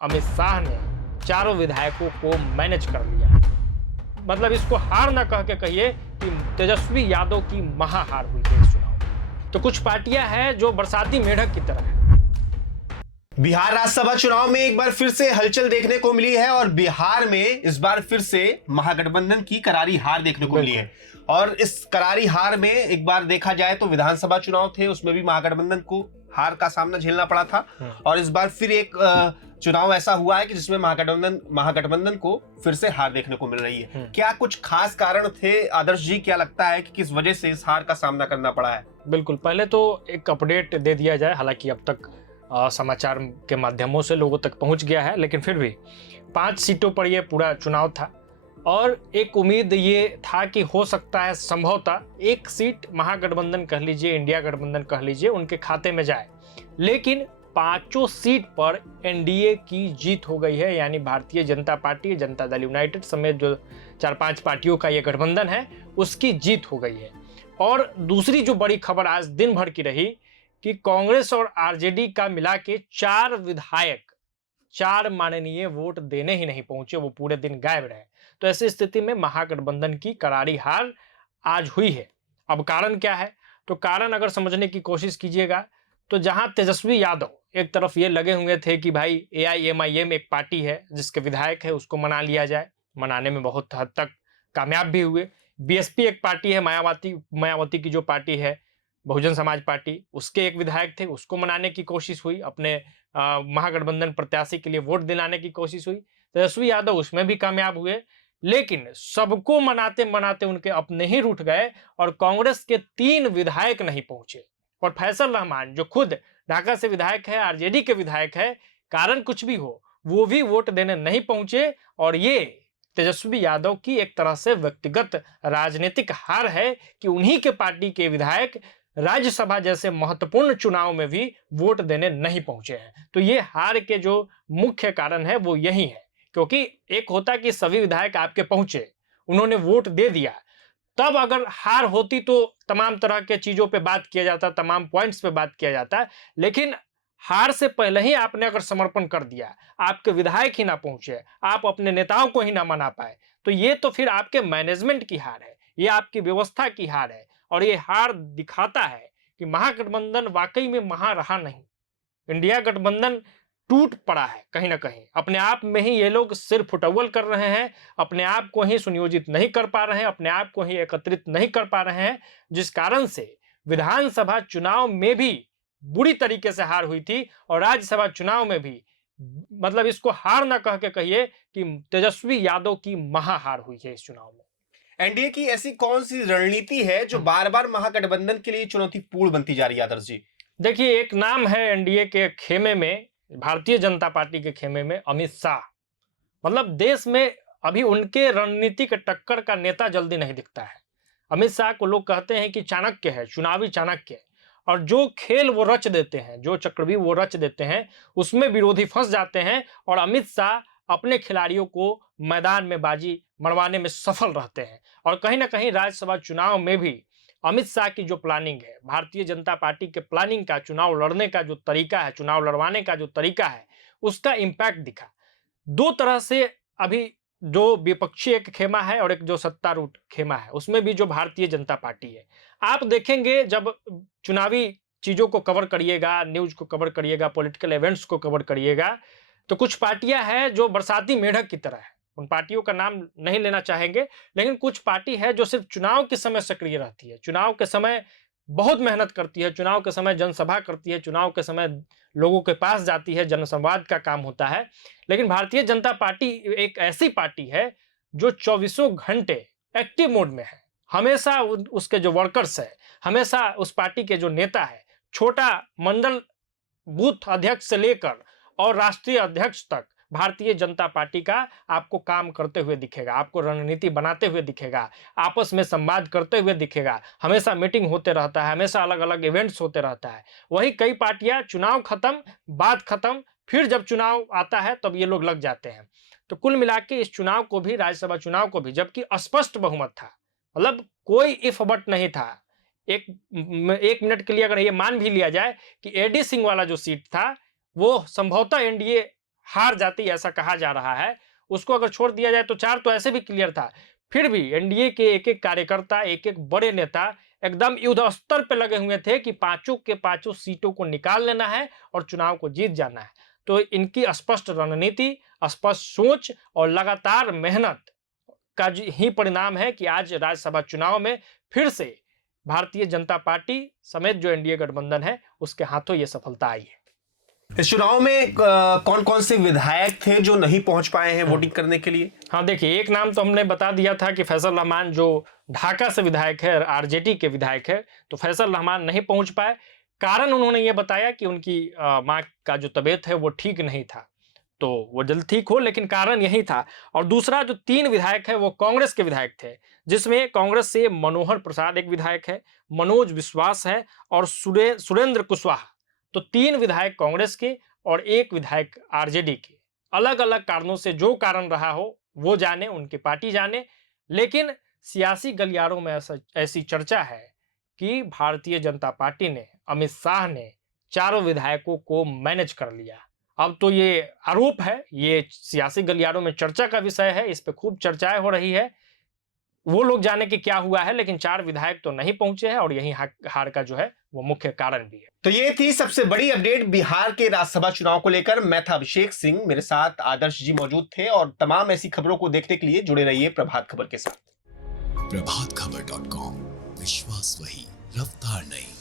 अमित शाह ने चारों विधायकों को मैनेज कर लिया। मतलब इसको हार ना कह के कहिए कि तेजस्वी यादव की महाहार हुई है इस चुनाव में। तो कुछ पार्टियां हैं जो बरसाती मेढक की तरह है। बिहार राज्यसभा चुनाव में एक बार फिर से हलचल देखने को मिली है और बिहार में इस बार फिर से महागठबंधन की करारी हार देखने को मिली है। और इस करारी हार में एक बार देखा जाए तो विधानसभा चुनाव थे, उसमें भी महागठबंधन को हार का सामना झेलना पड़ा था। और इस बार फिर एक चुनाव ऐसा हुआ है कि जिसमें महागठबंधन को फिर से हार देखने को मिल रही है। क्या कुछ खास कारण थे आदर्श जी? क्या लगता है कि किस वजह से इस हार का सामना करना पड़ा है? बिल्कुल, पहले तो एक अपडेट दे दिया जाए। हालांकि अब तक समाचार के माध्यमों से लोगों तक पहुंच गया है, लेकिन फिर भी 5 सीटों पर यह पूरा चुनाव था और एक उम्मीद ये था कि हो सकता है संभवतः एक सीट महागठबंधन कह लीजिए, इंडिया गठबंधन कह लीजिए, उनके खाते में जाए। लेकिन 5 सीट पर एनडीए की जीत हो गई है, यानी भारतीय जनता पार्टी, जनता दल यूनाइटेड समेत जो 4-5 पार्टियों का ये गठबंधन है उसकी जीत हो गई है। और दूसरी जो बड़ी खबर आज दिन भर की रही कि कांग्रेस और आरजेडी का मिला के 4 विधायक 4 माननीय वोट देने ही नहीं पहुंचे, वो पूरे दिन गायब रहे। तो ऐसी स्थिति में महागठबंधन की करारी हार आज हुई है। अब कारण क्या है? तो कारण अगर समझने की कोशिश कीजिएगा तो जहां तेजस्वी यादव एक तरफ ये लगे हुए थे कि भाई एआईएमआईएम एक पार्टी है जिसके विधायक है, उसको मना लिया जाए, मनाने में बहुत हद तक कामयाब भी हुए। बीएसपी एक पार्टी है, मायावती की जो पार्टी है, बहुजन समाज पार्टी, उसके एक विधायक थे, उसको मनाने की कोशिश हुई, अपने महागठबंधन प्रत्याशी के लिए वोट दिलाने की कोशिश हुई। तेजस्वी यादव उसमें भी कामयाब हुए, लेकिन सबको मनाते मनाते उनके अपने ही रूठ गए और कांग्रेस के 3 विधायक नहीं पहुंचे। और फैसल रहमान जो खुद ढाका से विधायक है, आरजेडी के विधायक है, कारण कुछ भी हो वो भी वोट देने नहीं पहुंचे। और ये तेजस्वी यादव की एक तरह से व्यक्तिगत राजनीतिक हार है कि उन्हीं के पार्टी के विधायक राज्यसभा जैसे महत्वपूर्ण चुनाव में भी वोट देने नहीं पहुंचे हैं। तो ये हार के जो मुख्य कारण है वो यही है, क्योंकि एक होता कि सभी विधायक आपके पहुंचे, उन्होंने वोट दे दिया, तब अगर हार होती तो तमाम तरह के चीजों पे बात किया जाता, तमाम पॉइंट्स पे बात किया जाता। लेकिन हार से पहले ही आपने अगर समर्पण कर दिया, आपके विधायक ही ना पहुंचे, आप अपने नेताओं को ही ना मना पाए, तो ये तो फिर आपके मैनेजमेंट की हार है, ये आपकी व्यवस्था की हार है। और ये हार दिखाता है कि महागठबंधन वाकई में महा रहा नहीं। इंडिया गठबंधन टूट पड़ा है कहीं ना कहीं, अपने आप में ही ये लोग सिर फुटअव्वल कर रहे हैं, अपने आप को ही सुनियोजित नहीं कर पा रहे हैं, अपने आप को ही एकत्रित नहीं कर पा रहे हैं, जिस कारण से विधानसभा चुनाव में भी बुरी तरीके से हार हुई थी और राज्यसभा चुनाव में भी, मतलब इसको हार ना कह के कहिए कि तेजस्वी यादव की महाहार हुई है इस चुनाव में। एनडीए की ऐसी कौन सी रणनीति है जो बार बार महागठबंधन के लिए चुनौतीपूर्ण बनती जा रही है आदर्श जी? देखिए, एक नाम है एनडीए के खेमे में, भारतीय जनता पार्टी के खेमे में अमित शाह। मतलब देश में अभी उनके रणनीतिक टक्कर का नेता जल्दी नहीं दिखता है। अमित शाह को लोग कहते हैं कि चाणक्य है, चुनावी चाणक्य। और जो खेल वो रच देते हैं, जो चक्रव्यूह वो रच देते हैं, उसमें विरोधी फंस जाते हैं और अमित शाह अपने खिलाड़ियों को मैदान में बाजी मरवाने में सफल रहते हैं। और कहीं ना कहीं राज्यसभा चुनाव में भी अमित शाह की जो प्लानिंग है, भारतीय जनता पार्टी के प्लानिंग का, चुनाव लड़ने का जो तरीका है, चुनाव लड़वाने का जो तरीका है, उसका इंपैक्ट दिखा। 2 तरह से अभी जो विपक्षी एक खेमा है और एक जो सत्तारूढ़ खेमा है, उसमें भी जो भारतीय जनता पार्टी है, आप देखेंगे जब चुनावी चीजों को कवर करिएगा, न्यूज को कवर करिएगा, पॉलिटिकल इवेंट्स को कवर करिएगा, तो कुछ पार्टियां हैं जो बरसाती मेढक की तरह है। उन पार्टियों का नाम नहीं लेना चाहेंगे, लेकिन कुछ पार्टी है जो सिर्फ चुनाव के समय सक्रिय रहती है, चुनाव के समय बहुत मेहनत करती है, चुनाव के समय जनसभा करती है, चुनाव के समय लोगों के पास जाती है, जनसंवाद का काम होता है। लेकिन भारतीय जनता पार्टी एक ऐसी पार्टी है जो 24 घंटे एक्टिव मोड में है। हमेशा उसके जो वर्कर्स है, हमेशा उस पार्टी के जो नेता है, छोटा मंडल बूथ अध्यक्ष से लेकर और राष्ट्रीय अध्यक्ष तक भारतीय जनता पार्टी का आपको काम करते हुए दिखेगा, आपको रणनीति बनाते हुए दिखेगा, आपस में संवाद करते हुए दिखेगा, हमेशा मीटिंग होते रहता है, हमेशा अलग अलग इवेंट्स होते रहता है। वही कई पार्टियां चुनाव खत्म, बात खत्म, फिर जब चुनाव आता है तब ये लोग लग जाते हैं। तो कुल मिला के इस चुनाव को भी, राज्यसभा चुनाव को भी, जबकि स्पष्ट बहुमत था, मतलब कोई इफ बट नहीं था, एक मिनट के लिए अगर ये मान भी लिया जाए कि एडी सिंह वाला जो सीट था वो संभवतः एनडीए हार जाती, ऐसा कहा जा रहा है। उसको अगर छोड़ दिया जाए तो 4 तो ऐसे भी क्लियर था। फिर भी एनडीए के एक-एक कार्यकर्ता, एक-एक बड़े नेता एकदम युद्ध स्तर पे लगे हुए थे कि पांचों के पांचों सीटों को निकाल लेना है और चुनाव को जीत जाना है। तो इनकी स्पष्ट रणनीति, स्पष्ट सोच और लगातार मेहनत का ही परिणाम है कि आज राज्यसभा चुनाव में फिर से भारतीय जनता पार्टी समेत जो एनडीए गठबंधन है उसके हाथों ये सफलता आई है। इस चुनाव में कौन कौन से विधायक थे जो नहीं पहुंच पाए हैं वोटिंग करने के लिए? हाँ, देखिए, एक नाम तो हमने बता दिया था कि फैसल रहमान जो ढाका से विधायक है, आरजेडी के विधायक है, तो फैसल रहमान नहीं पहुंच पाए। कारण उन्होंने ये बताया कि उनकी मां का जो तबीयत है वो ठीक नहीं था, तो वो जल्द ठीक हो, लेकिन कारण यही था। और दूसरा जो 3 विधायक है वो कांग्रेस के विधायक थे, जिसमें कांग्रेस से मनोहर प्रसाद एक विधायक है, मनोज विश्वास है और सुरेंद्र कुशवाहा। तो 3 विधायक कांग्रेस के और 1 विधायक आरजेडी के। अलग अलग कारणों से जो कारण रहा हो वो जाने, उनकी पार्टी जाने, लेकिन सियासी गलियारों में ऐसी चर्चा है कि भारतीय जनता पार्टी ने, अमित शाह ने 4 विधायकों को मैनेज कर लिया। अब तो ये आरोप है, ये सियासी गलियारों में चर्चा का विषय है, इस पे खूब चर्चाएं हो रही है। वो लोग जाने कि क्या हुआ है, लेकिन 4 विधायक तो नहीं पहुंचे हैं और यही हार का जो है वो मुख्य कारण भी है। तो ये थी सबसे बड़ी अपडेट बिहार के राज्यसभा चुनाव को लेकर। मैं था अभिषेक सिंह, मेरे साथ आदर्श जी मौजूद थे और तमाम ऐसी खबरों को देखने के लिए जुड़े रहिए प्रभात खबर के साथ। प्रभातखबर.com, विश्वास वही, रफ्तार नहीं।